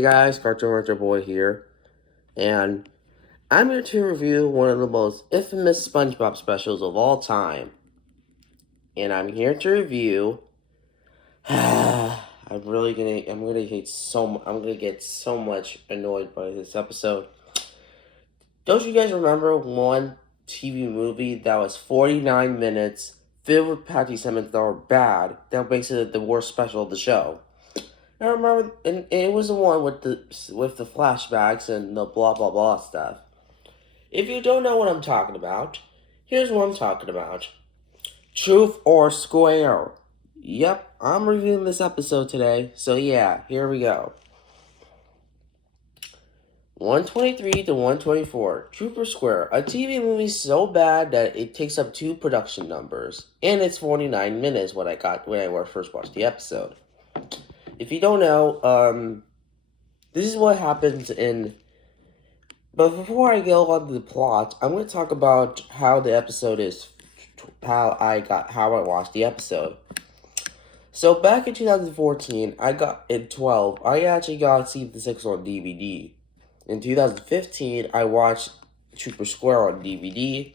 Hey guys, Cartoon Ranger Boy here, and I'm here to review one of the most infamous SpongeBob specials of all time. And I'm here to review. I'm gonna get so much annoyed by this episode. Don't you guys remember one TV movie that was 49 minutes, filled with patty segments that were bad, that makes it the worst special of the show? I remember, and it was the one with the flashbacks and the blah blah blah stuff. If you don't know what I'm talking about, here's what I'm talking about. Truth or Square. Yep, I'm reviewing this episode today, so yeah, here we go. 123 to 124, Truth or Square, a TV movie so bad that it takes up 2 production numbers, and it's 49 minutes when I first watched the episode. If you don't know, this is what happens in. But before I go on to the plot, I'm going to talk about how the episode is, how I watched the episode. So back in 2014, I actually got Season 6 on DVD. In 2015, I watched Super Square on DVD,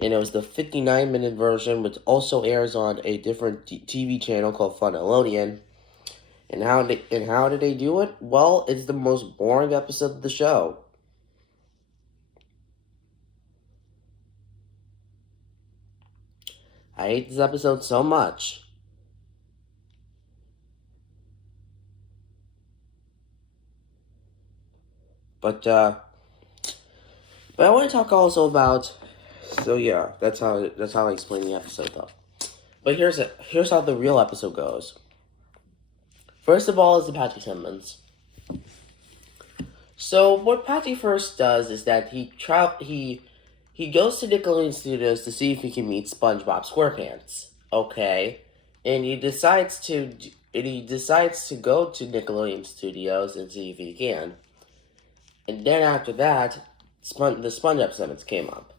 and it was the 59-minute version, which also airs on a different TV channel called Funelonian. And how did they do it? Well, it's the most boring episode of the show. I hate this episode so much. But I want to talk also about. So yeah, that's how I explain the episode though. But here's how the real episode goes. First of all is the Patty Simmons. So what Patty first does is that he goes to Nickelodeon Studios to see if he can meet SpongeBob SquarePants. Okay, and he decides to go to Nickelodeon Studios and see if he can. And then after that, the SpongeBob segments came up.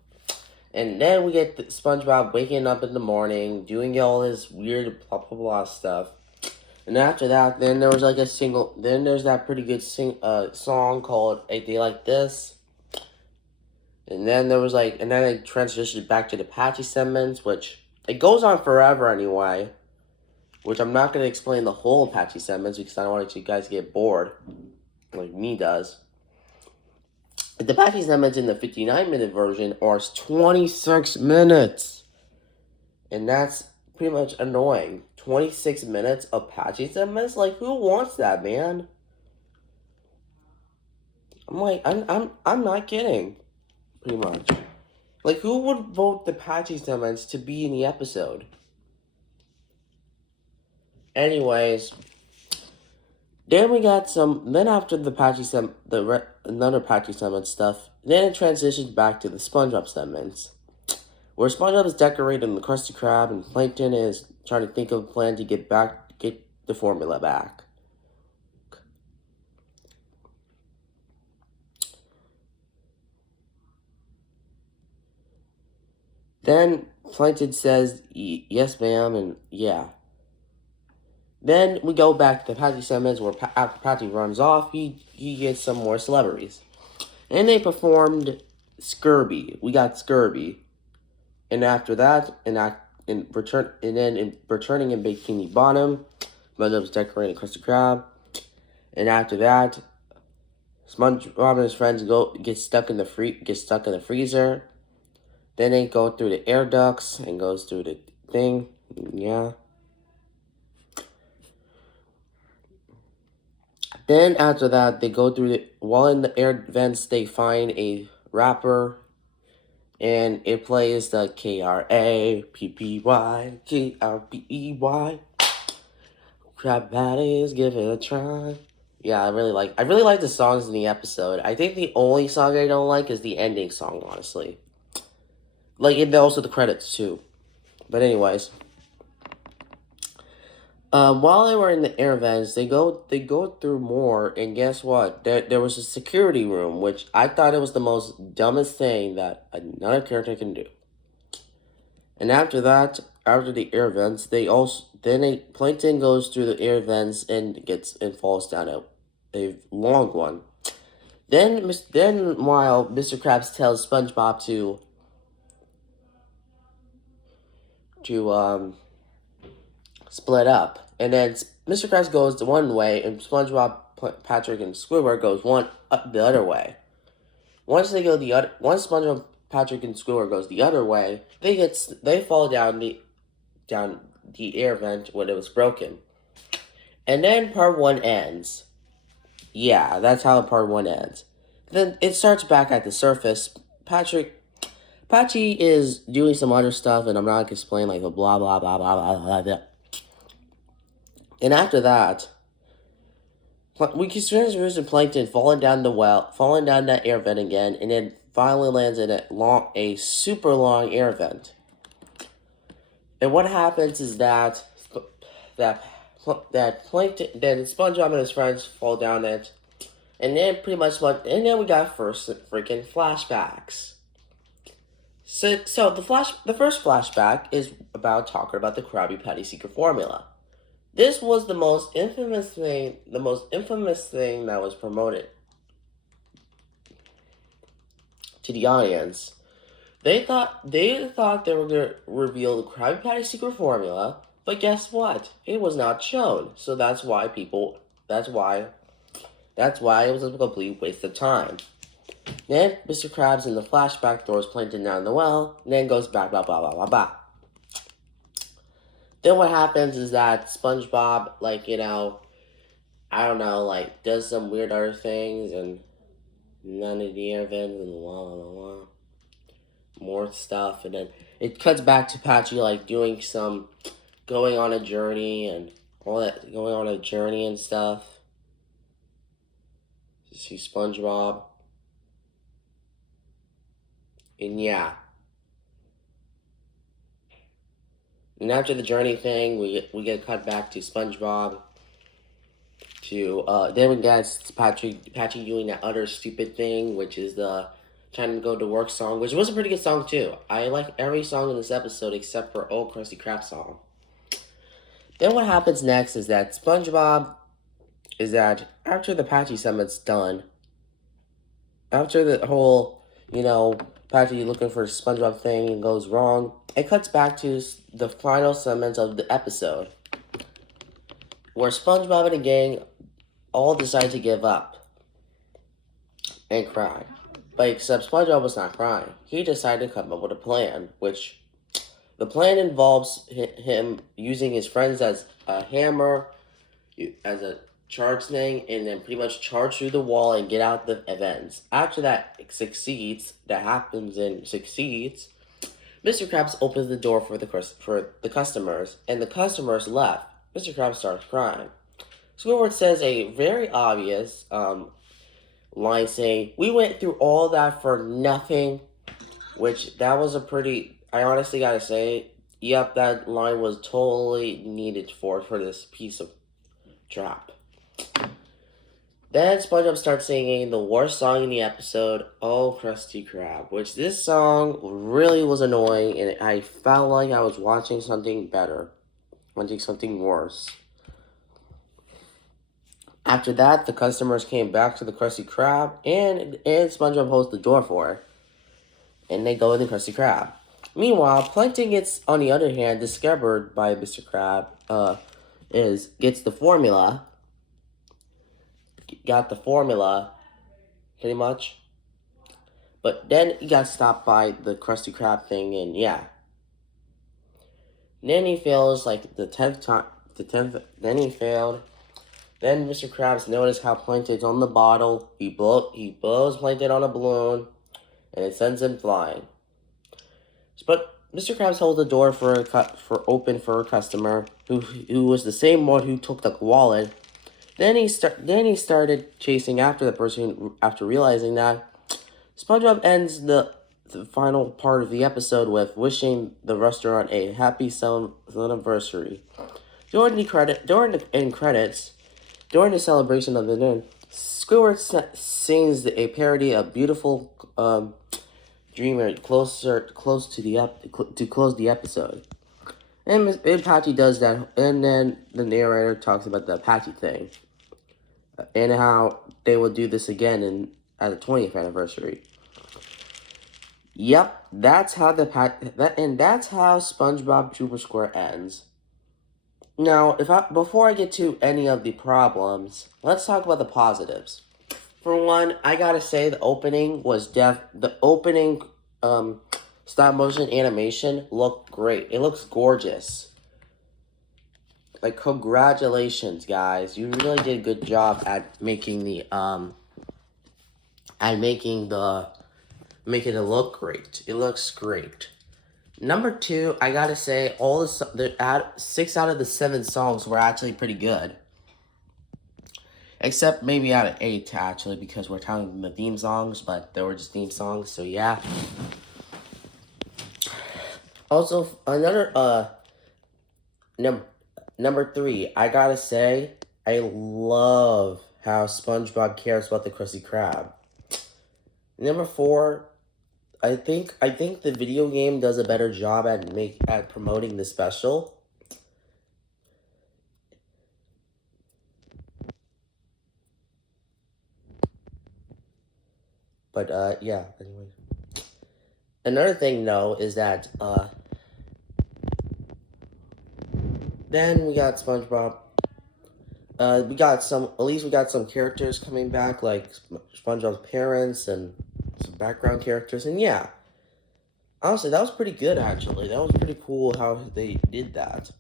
And then we get SpongeBob waking up in the morning, doing all this weird blah blah blah stuff. And after that, then there was like then there's that pretty good song called A Day Like This. And then and then it transitioned back to the Patchy segments, which it goes on forever anyway. Which I'm not going to explain the whole Patchy segments because I don't want you guys to get bored, like me does. The Patchy segments in the 59-minute version are 26 minutes. And that's pretty much annoying. 26 minutes of Patchy segments? Like, who wants that, man? I'm not kidding. Pretty much. Like, who would vote the Patchy segments to be in the episode? Anyways, then we got then after the another Patchy segment stuff, then it transitions back to the SpongeBob segments, where SpongeBob is decorating the Krusty Krab and Plankton is trying to think of a plan to get the formula back. Then Plankton says, yes ma'am, and yeah. Then we go back to the Patchy segments where after Patchy runs off, he gets some more celebrities. And they performed Scurvy. We got Scurvy. And after that, returning in Bikini Bottom, Mother was decorating Krusty Krab. And after that, SpongeBob and his friends get stuck in the freezer. Then they go through the air ducts and goes through the thing. Yeah. Then after that, they go through while in the air vents, they find a rapper. And it plays the Krappy, Krappy. Crab Patties, give it a try. Yeah, I really like the songs in the episode. I think the only song I don't like is the ending song, honestly. Like, and also the credits too. But anyways, while they were in the air vents, they go through more, and guess what? There was a security room, which I thought it was the most dumbest thing that another character can do. And after that, after the air vents, Plankton goes through the air vents and falls down a long one. Then while Mr. Krabs tells SpongeBob to split up, and then Mr. Krabs goes the one way, and SpongeBob, Patrick, and Squidward goes the other way. Once SpongeBob, Patrick, and Squidward goes the other way, they fall down the air vent when it was broken, and then part one ends. Yeah, that's how part one ends. Then it starts back at the surface. Patchy is doing some other stuff, and I'm not gonna explain like the blah blah blah blah blah blah blah. And after that, we can see Plankton falling down that air vent again, and then finally lands in a super long air vent. And what happens is that Plankton, then SpongeBob and his friends fall down it, and then we got first freaking flashbacks. So the first flashback is talking about the Krabby Patty secret formula. This was the most infamous thing that was promoted to the audience. They thought they were gonna reveal the Krabby Patty secret formula, but guess what? It was not shown. So that's why it was a complete waste of time. Then Mr. Krabs in the flashback throws Plankton down the well, and then goes back, blah blah blah blah blah. Then what happens is that SpongeBob, does some weird other things, and none of the air vents and more stuff, and then it cuts back to Patchy going on a journey and all that, going on a journey and stuff. You see SpongeBob, and yeah. And after the journey thing, we get cut back to SpongeBob. Then we get Patchy doing that other stupid thing, which is the trying to go to work song, which was a pretty good song too. I like every song in this episode except for Old Krusty Krab song. Then what happens next is that after the Patchy summit's done, after the whole, Patchy looking for SpongeBob thing goes wrong, it cuts back to the final segments of the episode, where SpongeBob and the gang all decide to give up and cry. But except SpongeBob was not crying. He decided to come up with a plan, which the plan involves him using his friends as a hammer, as a charge thing, and then pretty much charge through the wall and get out the events. After that succeeds, Mr. Krabs opens the door for the customers, and the customers left. Mr. Krabs starts crying. Squidward says a very obvious line saying, "We went through all that for nothing," which that was I honestly gotta say, yep, that line was totally needed for this piece of crap. Then SpongeBob starts singing the worst song in the episode, "Oh Krusty Krab," which this song really was annoying, and I felt like I was watching something worse. After that, the customers came back to the Krusty Krab, and SpongeBob holds the door for it, and they go in the Krusty Krab. Meanwhile, Plankton gets, on the other hand, discovered by Mr. Krab, gets the formula. Got the formula, pretty much. But then he got stopped by the Krusty Krab thing, and yeah. Then he fails the 10th time. Then he failed. Then Mr. Krabs noticed how Plankton's on the bottle. He blows Plankton on a balloon, and it sends him flying. But Mr. Krabs holds the door open for a customer who was the same one who took the wallet. Then he started chasing after the person after realizing that. SpongeBob ends the final part of the episode with wishing the restaurant a happy anniversary. During the credits, during the celebration of the dinner, Squidward sings a parody of "Beautiful Dreamer" to close the episode. And Patchy does that, and then the narrator talks about the Patchy thing. and how they will do this again at the 20th anniversary. Yep, that's how that's how SpongeBob Super Square ends. Now, before I get to any of the problems, let's talk about the positives. For one, I gotta say the opening um stop motion animation looked great. It looks gorgeous. Like, congratulations, guys! You really did a good job at making making it look great. It looks great. Number two, I gotta say, 6 out of the 7 songs were actually pretty good. Except maybe out of 8, actually, because we're counting the theme songs, but they were just theme songs, so yeah. Also, number 3, I gotta say, I love how SpongeBob cares about the Krusty Krab. Number 4, I think the video game does a better job at promoting the special. But yeah, anyway. Another thing though is that then we got SpongeBob. We got some characters coming back, like SpongeBob's parents and some background characters, and yeah. Honestly, that was pretty good, actually. That was pretty cool how they did that.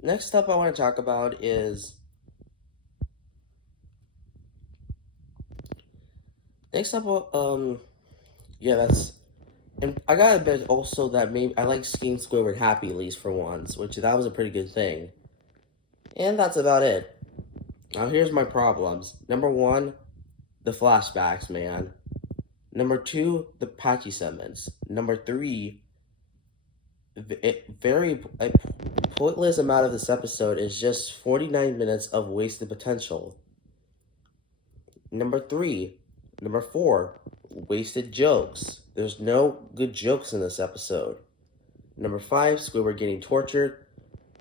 Next up I want to talk about is... Next up, yeah, that's... And I gotta admit also that maybe I like seeing Squidward happy, at least for once, which that was a pretty good thing. And that's about it. Now here's my problems. Number 1, the flashbacks, man. Number 2, the patchy segments. Number 3, a pointless amount of this episode is just 49 minutes of wasted potential. Number 4, wasted jokes. There's no good jokes in this episode. Number 5, Squidward getting tortured.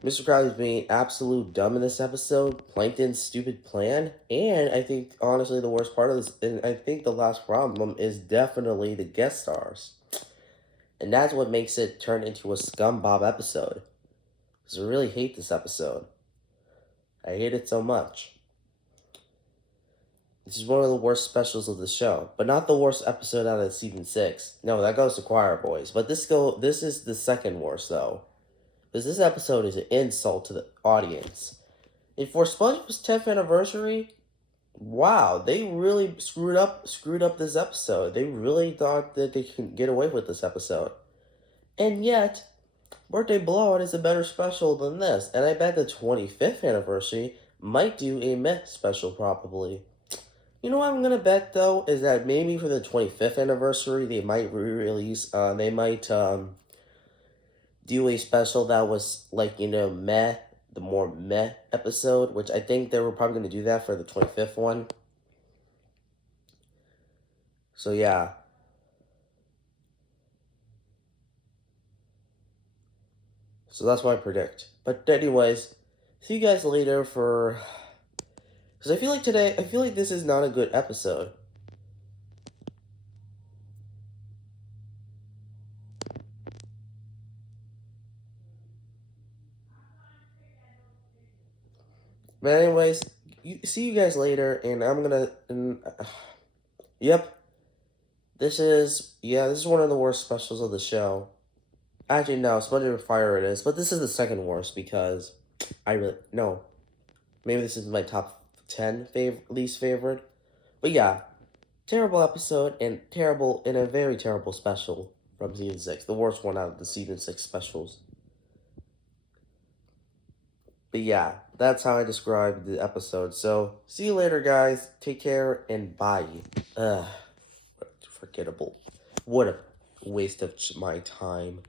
Mr. Krabs being absolute dumb in this episode. Plankton's stupid plan. And I think, honestly, the worst part of this, and I think the last problem, is definitely the guest stars. And that's what makes it turn into a SpongeBob episode. Because I really hate this episode. I hate it so much. This is one of the worst specials of the show, but not the worst episode out of season 6. No, that goes to Choir Boys. But this is the second worst though, because this episode is an insult to the audience. And for SpongeBob's 10th anniversary, wow, they really screwed up this episode. They really thought that they can get away with this episode, and yet, Birthday Blowout is a better special than this. And I bet the 25th anniversary might do a meh special probably. You know what I'm gonna bet though is that maybe for the 25th anniversary they might re-release. They might do a special that was like meh, the more meh episode, which I think they were probably gonna do that for the 25th one. So yeah. So that's what I predict. But anyways, see you guys later for. Because I feel like this is not a good episode. But anyways, see you guys later, and I'm gonna... yep. This is one of the worst specials of the show. Actually, no, SpongeBob Fire it is, but this is the second worst because no. Maybe this is my top 10 least favorite. But yeah, terrible episode and a very terrible special from season 6. The worst one out of the season 6 specials. But yeah, that's how I describe the episode. So, see you later, guys. Take care and bye. Ugh, forgettable. What a waste of my time.